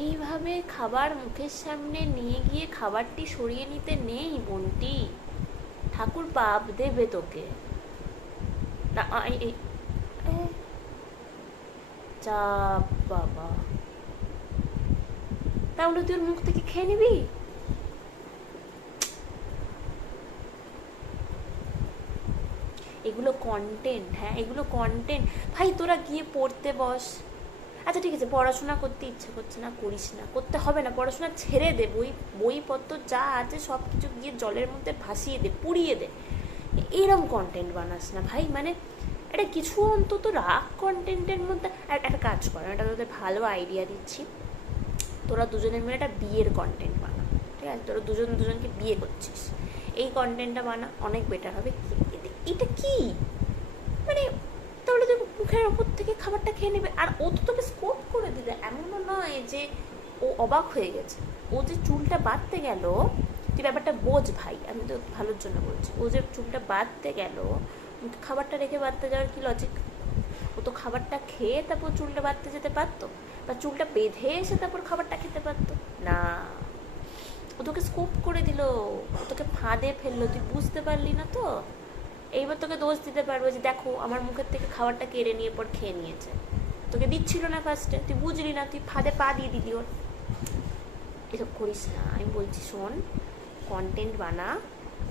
এইভাবে খাবার মুখের সামনে নিয়ে গিয়ে খাবারটি সরিয়ে নিতে নেই বোনটি, ঠাকুর পাপ দেবে তোকে। না যা বাবা, তাহলে তুই ওর মুখ থেকে খেয়ে নিবি? এগুলো কন্টেন্ট, হ্যাঁ এগুলো কন্টেন্ট। ভাই তোরা গিয়ে পড়তে বস। আচ্ছা ঠিক আছে, পড়াশোনা করতে ইচ্ছা করছে না, করিস না, করতে হবে না, পড়াশোনা ছেড়ে দে, বইপত্র যা আছে সব কিছু গিয়ে জলের মধ্যে ভাসিয়ে দে, পুড়িয়ে দে। এরম কন্টেন্ট বানাস না ভাই, মানে এটা কিছু অন্তত রাখ কন্টেন্টের মধ্যে। একটা কাজ কর, এটা তোদের ভালো আইডিয়া দিচ্ছি, তোরা দুজনের মিলে একটা বিয়ের কন্টেন্ট বানা, ঠিক আছে? তোরা দুজনকে বিয়ে করছিস, এই কন্টেন্টটা বানা, অনেক বেটার হবে। এটা কি মানে, তাহলে তুই মুখের ওপর থেকে খাবারটা খেয়ে নেবে। আর ও তো তোকে স্কোপ করে দিলে, এমনও নয় যে ও অবাক হয়ে গেছে। ও যে চুলটা বাঁধতে গেল, তুই ব্যাপারটা বোঝ ভাই, আমি তো ভালোর জন্য বলছি, ও যে চুলটা বাঁধতে গেল, খাবারটা রেখে বাঁধতে যাওয়ার কি লজিক? ও তো খাবারটা খেয়ে তারপর চুলটা বাঁধতে যেতে পারতো, বা চুলটা বেঁধে এসে তারপর খাবারটা খেতে পারতো না। ও তোকে স্কোপ করে দিল, ও তোকে ফাঁদে ফেললো, তুই বুঝতে পারলি না তো। এইবার তোকে দোষ দিতে পারবো যে দেখো আমার মুখের থেকে খাবারটা কেড়ে নিয়ে পর খেয়ে নিয়েছে, তোকে দিচ্ছিল না ফার্স্টে, তুই বুঝলি না, তুই ফাঁদে পা দিয়ে দিলি ওর। এসব করিস না, আমি বলছি শোন, কন্টেন্ট বানা।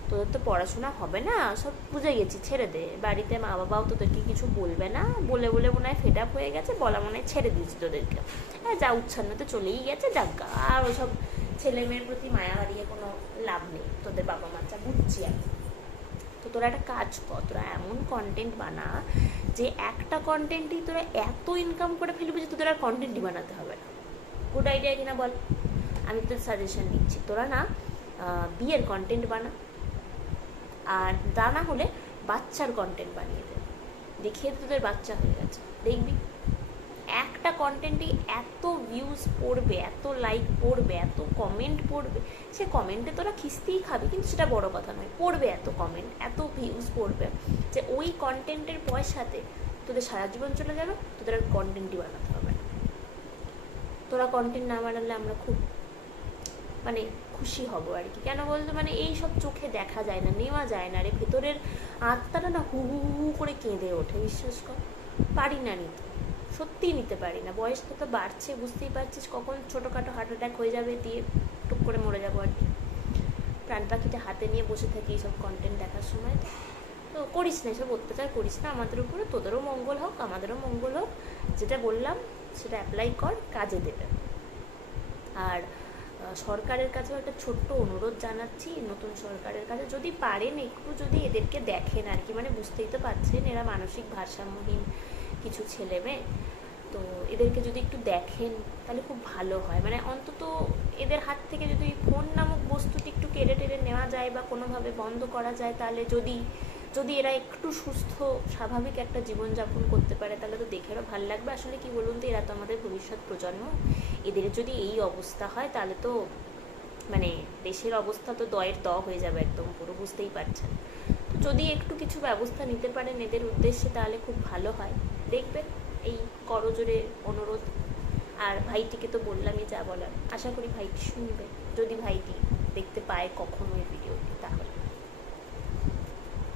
তোদের তো পড়াশোনা হবে না, সব বুঝে গেছি, ছেড়ে দে। বাড়িতে মা বাবাও তোদেরকে কিছু বলবে না, বলে বলে মনে হয় ফেড আপ হয়ে গেছে, বলা মনে হয় ছেড়ে দিয়েছি তোদেরকে। হ্যাঁ যা উচ্ছন্নতে চলেই গেছে, যাজ্ঞা, আর ওসব ছেলে মেয়ের প্রতি মায়া হারিয়ে কোনো লাভ নেই, তোদের বাবা মা যা বুঝছি আমি। তো তোরা একটা কাজ কর, তোরা এমন কন্টেন্ট বানা যে একটা কন্টেন্টই তোরা এত ইনকাম করে ফেলবি যে তোদের আর কন্টেন্টই বানাতে হবে না। গুড আইডিয়া কিনা বল? আমি তোর সাজেশন দিচ্ছি, তোরা না বিয়ের কন্টেন্ট বানা, আর তা না হলে বাচ্চার কন্টেন্ট বানিয়ে দে, দেখিয়ে তোদের বাচ্চা হয়ে গেছে, দেখবি একটা কন্টেন্টই এত ভিউজ পড়বে, এত লাইক পড়বে, এত কমেন্ট পড়বে, সে কমেন্টে তোরা খিস্তিই খাবি, কিন্তু সেটা বড় কথা নয়, পড়বে এত কমেন্ট, এত ভিউজ পড়বে যে ওই কন্টেন্টের পয়সাতে তোদের সারা জীবন চলে যাবে, তোদের আর কন্টেন্টই বানাতে হবে না। তোরা কন্টেন্ট না বানালে আমরা খুব মানে খুশি হব আর কি। কেন বলতো, মানে এই সব চোখে দেখা যায় না, নেওয়া যায় না রে, ভেতরের আত্মাটা না হু হু হু করে কেঁদে ওঠে, বিশ্বাস কর। পারি না নিতে, সত্যিই নিতে পারি না। বয়স তো বাড়ছে, বুঝতেই পারছিস, কখন ছোটোখাটো হার্ট অ্যাটাক হয়ে যাবে, দিয়ে টুক করে মরে যাবো আর কি। প্রাণ পাখিটা হাতে নিয়ে বসে থাকি এইসব কন্টেন্ট দেখার সময়। তো করিস না, এসব অত্যাচার করিস না আমাদের উপরে, তোদেরও মঙ্গল হোক, আমাদেরও মঙ্গল হোক। যেটা বললাম সেটা অ্যাপ্লাই কর, কাজে দেবে। আর সরকারের কাছেও একটা ছোট্ট অনুরোধ জানাচ্ছি, নতুন সরকারের কাছে, যদি পারেন একটু যদি এদেরকে দেখেন আর কি, মানে বুঝতেই তো পারছেন এরা মানসিক ভারসাম্যহীন কিছু ছেলে মেয়ে, তো এদেরকে যদি একটু দেখেন তাহলে খুব ভালো হয়। মানে অন্তত এদের হাত থেকে যদি ফোন নামক বস্তুটি একটু কেড়ে টেড়ে নেওয়া যায় বা কোনোভাবে বন্ধ করা যায়, তাহলে যদি এরা একটু সুস্থ স্বাভাবিক একটা জীবনযাপন করতে পারে, তাহলে তো দেখেরও ভালো লাগবে। আসলে কি বলুন তো, এরা তো আমাদের ভবিষ্যৎ প্রজন্ম, এদের যদি এই অবস্থা হয় তাহলে তো মানে দেশের অবস্থা তো দয়ের দ হয়ে যাবে একদম পুরো, বুঝতেই পারছেন। তো যদি একটু কিছু ব্যবস্থা নিতে পারেন এদের উদ্দেশ্যে তাহলে খুব ভালো হয়, দেখবেন। এই করজোরে অনুরোধ। আর ভাইটিকে তো বললামই যা বলার, আশা করি ভাইটি শুনবে, যদি ভাইটি দেখতে পায় কখনো এই